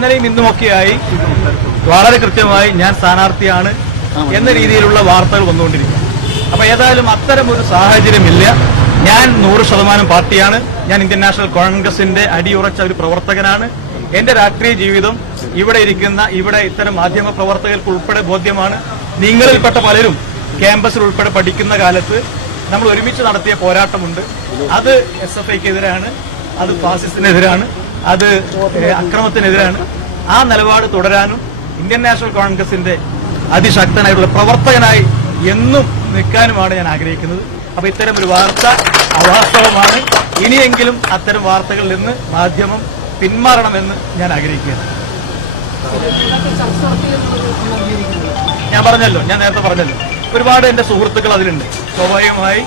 ഇന്നലെയും ഇന്നുമൊക്കെയായി വളരെ കൃത്യമായി ഞാൻ സ്ഥാനാർത്ഥിയാണ് എന്ന രീതിയിലുള്ള വാർത്തകൾ വന്നുകൊണ്ടിരിക്കും. അപ്പൊ ഏതായാലും അത്തരമൊരു സാഹചര്യമില്ല. ഞാൻ 100% പാർട്ടിയാണ്. ഞാൻ ഇന്ത്യൻ നാഷണൽ കോൺഗ്രസിന്റെ അടിയുറച്ച ഒരു പ്രവർത്തകനാണ്. എന്റെ രാഷ്ട്രീയ ജീവിതം ഇവിടെ ഇത്തരം മാധ്യമ പ്രവർത്തകർക്ക് ഉൾപ്പെടെ ബോധ്യമാണ്. നിങ്ങളിൽപ്പെട്ട പലരും ക്യാമ്പസിൽ ഉൾപ്പെടെ പഠിക്കുന്ന കാലത്ത് നമ്മൾ ഒരുമിച്ച് നടത്തിയ പോരാട്ടമുണ്ട്. അത് SFIക്കെതിരാണ്, അത് ഫാസിസത്തിനെതിരാണ്, അത് അക്രമത്തിനെതിരാണ്. ആ നിലപാട് തുടരാനും ഇന്ത്യൻ നാഷണൽ കോൺഗ്രസിന്റെ അതിശക്തനായിട്ടുള്ള പ്രവർത്തകനായി എന്നും നിൽക്കാനുമാണ് ഞാൻ ആഗ്രഹിക്കുന്നത്. അപ്പൊ ഇത്തരം ഒരു വാർത്ത അവാസ്തവമാണ്. ഇനിയെങ്കിലും അത്തരം വാർത്തകളിൽ നിന്ന് മാധ്യമം പിന്മാറണമെന്ന് ഞാൻ ആഗ്രഹിക്കുകയാണ്. ഞാൻ നേരത്തെ പറഞ്ഞല്ലോ, ഒരുപാട് എന്റെ സുഹൃത്തുക്കൾ അതിലുണ്ട്. സ്വാഭാവികമായി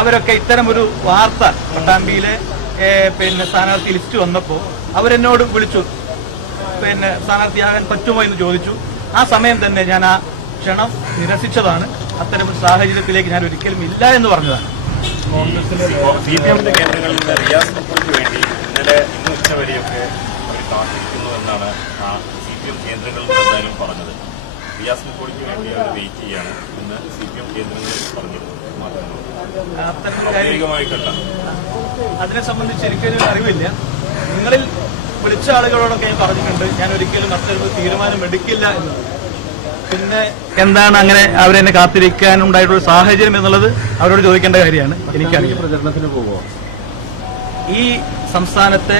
അവരൊക്കെ ഇത്തരം ഒരു വാർത്ത പട്ടാമ്പിയിലെ സ്ഥാനാർത്ഥി ലിസ്റ്റ് വന്നപ്പോൾ അവരെന്നോട് വിളിച്ചു, സ്ഥാനാർത്ഥിയാകാൻ പറ്റുമോ എന്ന് ചോദിച്ചു. ആ സമയം തന്നെ ഞാൻ ആ ക്ഷണം നിരസിച്ചതാണ്. അത്തരം ഒരു സാഹചര്യത്തിലേക്ക് ഞാൻ ഒരിക്കലും ഇല്ല എന്ന് പറഞ്ഞതാണ്. CPM കേന്ദ്രങ്ങളിൽ നിന്ന് റിയാസ് മുക്കോളിക്ക് വേണ്ടി ഇന്നലെ ഇന്ന് ഉച്ചവരെയൊക്കെ അവർ കാത്തിരിക്കുന്നുവെന്നാണ് CPM കേന്ദ്രങ്ങളിൽ എന്തായാലും പറഞ്ഞത്. റിയാസ് മുക്കോളിക്ക് വേണ്ടി അവർ വെയിറ്റ് ചെയ്യാണ് എന്ന് CPM കേന്ദ്രങ്ങളിൽ പറഞ്ഞിരുന്നു. ഔദ്യോഗികമായിട്ടല്ല. അതിനെ സംബന്ധിച്ച് എനിക്കൊരു അറിവില്ല. നിങ്ങളിൽ വിളിച്ച ആളുകളോടൊക്കെ ഞാൻ പറഞ്ഞിട്ടുണ്ട്, ഞാൻ ഒരിക്കലും അത്തരം തീരുമാനം എടുക്കില്ല എന്ന്. പിന്നെ എന്താണ് അങ്ങനെ അവരെന്നെ കാത്തിരിക്കാനുണ്ടായിട്ടുള്ള സാഹചര്യം എന്നുള്ളത് അവരോട് ചോദിക്കേണ്ട കാര്യമാണ്. എനിക്കറിയാം. പ്രചരണത്തിന് പോകുമോ? ഈ സംസ്ഥാനത്തെ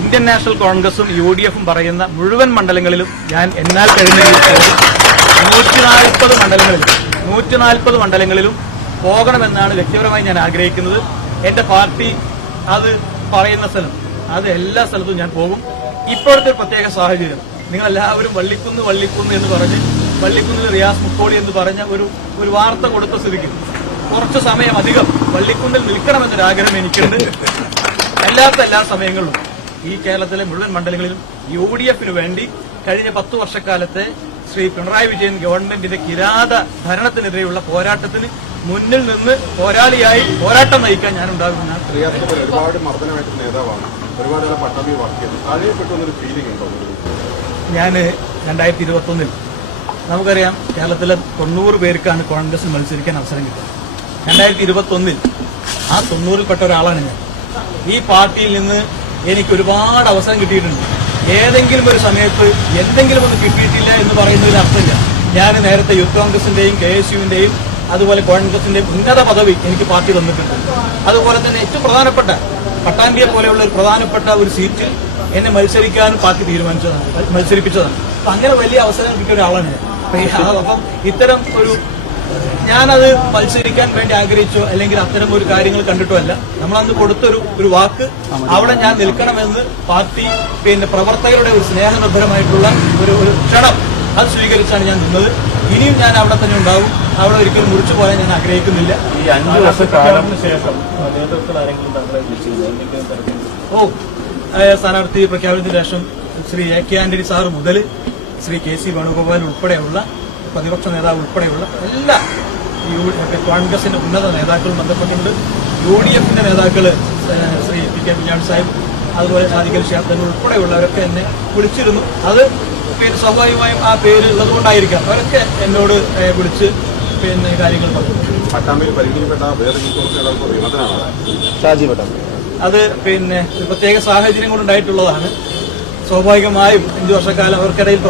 ഇന്ത്യൻ നാഷണൽ കോൺഗ്രസും UDFും പറയുന്ന മുഴുവൻ മണ്ഡലങ്ങളിലും ഞാൻ എന്നാൽ കഴിഞ്ഞ 140 മണ്ഡലങ്ങളിലും പോകണമെന്നാണ് വ്യക്തിപരമായി ഞാൻ ആഗ്രഹിക്കുന്നത്. എന്റെ പാർട്ടി അത് പറയുന്ന സ്ഥലം, അത് എല്ലാ സ്ഥലത്തും ഞാൻ പോകും. ഇപ്പോഴത്തെ പ്രത്യേക സാഹചര്യം, നിങ്ങളെല്ലാവരും വള്ളിക്കുന്ന് എന്ന് പറഞ്ഞ് വള്ളിക്കുന്നിൽ റിയാസ് മുക്കോളി എന്ന് പറഞ്ഞ ഒരു വാർത്ത കൊടുത്ത സ്ഥിതിക്ക് കുറച്ചു സമയം അധികം വള്ളിക്കുന്നിൽ നിൽക്കണമെന്നൊരാഗ്രഹം എനിക്കുണ്ട്. എല്ലാ സമയങ്ങളിലും ഈ കേരളത്തിലെ മുഴുവൻ മണ്ഡലങ്ങളിലും UDFിന് വേണ്ടി കഴിഞ്ഞ 10 വർഷക്കാലത്തെ ശ്രീ പിണറായി വിജയൻ ഗവൺമെന്റിന്റെ കിരാത ഭരണത്തിനെതിരെയുള്ള പോരാട്ടത്തിന് മുന്നിൽ നിന്ന് പോരാളിയായി പോരാട്ടം നയിക്കാൻ ഞാനുണ്ടാകുമെന്നാണ്. ഒരുപാട് മർദ്ദനമായിട്ട് നേതാവാണ്, ഒരുപാട് പട്ടാമ്പി വർക്ക് ചെയ്തു. താഴെപ്പെട്ടൊരു ഫീലിംഗ് ഉണ്ടോ? ഞാൻ 2021 നമുക്കറിയാം കേരളത്തിലെ 90 പേർക്കാണ് കോൺഗ്രസിൽ മത്സരിക്കാൻ അവസരം കിട്ടുന്നത്. 2021 ആ 90-ൽപ്പെട്ട ഒരാളാണ് ഞാൻ. ഈ പാർട്ടിയിൽ നിന്ന് എനിക്ക് ഒരുപാട് അവസരം കിട്ടിയിട്ടുണ്ട്. ഏതെങ്കിലും ഒരു സമയത്ത് എന്തെങ്കിലും ഒന്ന് കിട്ടിയിട്ടില്ല എന്ന് പറയുന്നതിൽ അർത്ഥമില്ല. ഞാൻ നേരത്തെ യൂത്ത് കോൺഗ്രസിന്റെയും KSUവിന്റെയും അതുപോലെ കോൺഗ്രസിന്റെ ഉന്നത പദവി എനിക്ക് പാർട്ടി തന്നിട്ടുണ്ട്. അതുപോലെ തന്നെ ഏറ്റവും പ്രധാനപ്പെട്ട പട്ടാമ്പിയെ പോലെയുള്ള ഒരു പ്രധാനപ്പെട്ട ഒരു സീറ്റിൽ എന്നെ മത്സരിക്കാനും പാർട്ടി മത്സരിപ്പിച്ചതാണ്. അപ്പൊ അങ്ങനെ വലിയ അവസരം കിട്ടിയ ഒരാളാണ് ഞാൻ. അപ്പം ഇത്തരം ഞാനത് മത്സരിക്കാൻ വേണ്ടി ആഗ്രഹിച്ചോ അല്ലെങ്കിൽ അത്തരം ഒരു കാര്യങ്ങൾ കണ്ടിട്ടോ അല്ല. നമ്മളന്ന് കൊടുത്തൊരു വാക്ക്, അവിടെ ഞാൻ നിൽക്കണമെന്ന് പാർട്ടി പ്രവർത്തകരുടെ ഒരു സ്നേഹനിർഭരമായിട്ടുള്ള ഒരു ക്ഷണം അത് സ്വീകരിച്ചാണ് ഞാൻ നിന്നത്. ഇനിയും ഞാൻ അവിടെ തന്നെ ഉണ്ടാവും. അവിടെ ഒരിക്കലും മുറിച്ചു പോയാൻ ഞാൻ ആഗ്രഹിക്കുന്നില്ല. ഈ 5 വർഷക്കാലത്തിന് ശേഷം നേതൃത്വത്തിൽ ആരെങ്കിലും സ്ഥാനാർത്ഥി പ്രഖ്യാപനത്തിന് ശേഷം ശ്രീ AK ആന്റണി സാർ മുതൽ ശ്രീ KC വേണുഗോപാൽ ഉൾപ്പെടെയുള്ള പ്രതിപക്ഷ നേതാവ് ഉൾപ്പെടെയുള്ള എല്ലാ കോൺഗ്രസിന്റെ ഉന്നത നേതാക്കളും ബന്ധപ്പെട്ടിട്ടുണ്ട്. UDFിന്റെ നേതാക്കള് ശ്രീ PK കുഞ്ഞാണി സാഹിബ്, അതുപോലെ സാദിഖലി ശിഹാബ് തങ്ങൾ ഉൾപ്പെടെയുള്ളവരൊക്കെ എന്നെ വിളിച്ചിരുന്നു. അത് സ്വാഭാവികമായും ആ പേര് ഉള്ളതുകൊണ്ടായിരിക്കാം അവരൊക്കെ എന്നോട് വിളിച്ച് കാര്യങ്ങൾ പറഞ്ഞു. അത് പ്രത്യേക സാഹചര്യം കൊണ്ടുണ്ടായിട്ടുള്ളതാണ്. സ്വാഭാവികമായും 5 വർഷക്കാലം അവർക്കിടയിൽ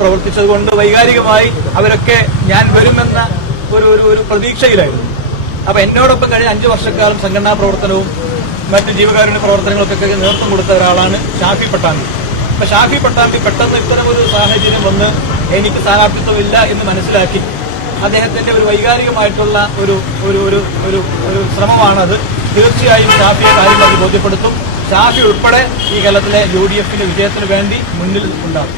പ്രവർത്തിച്ചതുകൊണ്ട് വൈകാരികമായി അവരൊക്കെ ഞാൻ വരുമെന്ന ഒരു പ്രതീക്ഷയിലായിരുന്നു. അപ്പൊ എന്നോടൊപ്പം കഴിഞ്ഞ 5 വർഷക്കാലം സംഘടനാ പ്രവർത്തനവും മറ്റ് ജീവകാരുണ്യ പ്രവർത്തനങ്ങൾക്കൊക്കെ നേതൃത്വം കൊടുത്ത ഒരാളാണ് ഷാഫി പട്ടാമ്പി. അപ്പൊ ഷാഫി പട്ടാമ്പി പെട്ടെന്ന് ഇത്തരം ഒരു സാഹചര്യം വന്ന് എനിക്ക് സ്ഥാനാർത്ഥിത്വമില്ല എന്ന് മനസ്സിലാക്കി അദ്ദേഹത്തിന്റെ ഒരു വൈകാരികമായിട്ടുള്ള ഒരു ശ്രമമാണത്. തീർച്ചയായും ഷാഫിയെ കാര്യങ്ങൾ ബോധ്യപ്പെടുത്തും. ഷാഫി ഉൾപ്പെടെ ഈ കേരളത്തിലെ UDFിന്റെ വിജയത്തിന് വേണ്ടി മുന്നിൽ ഉണ്ടാകും.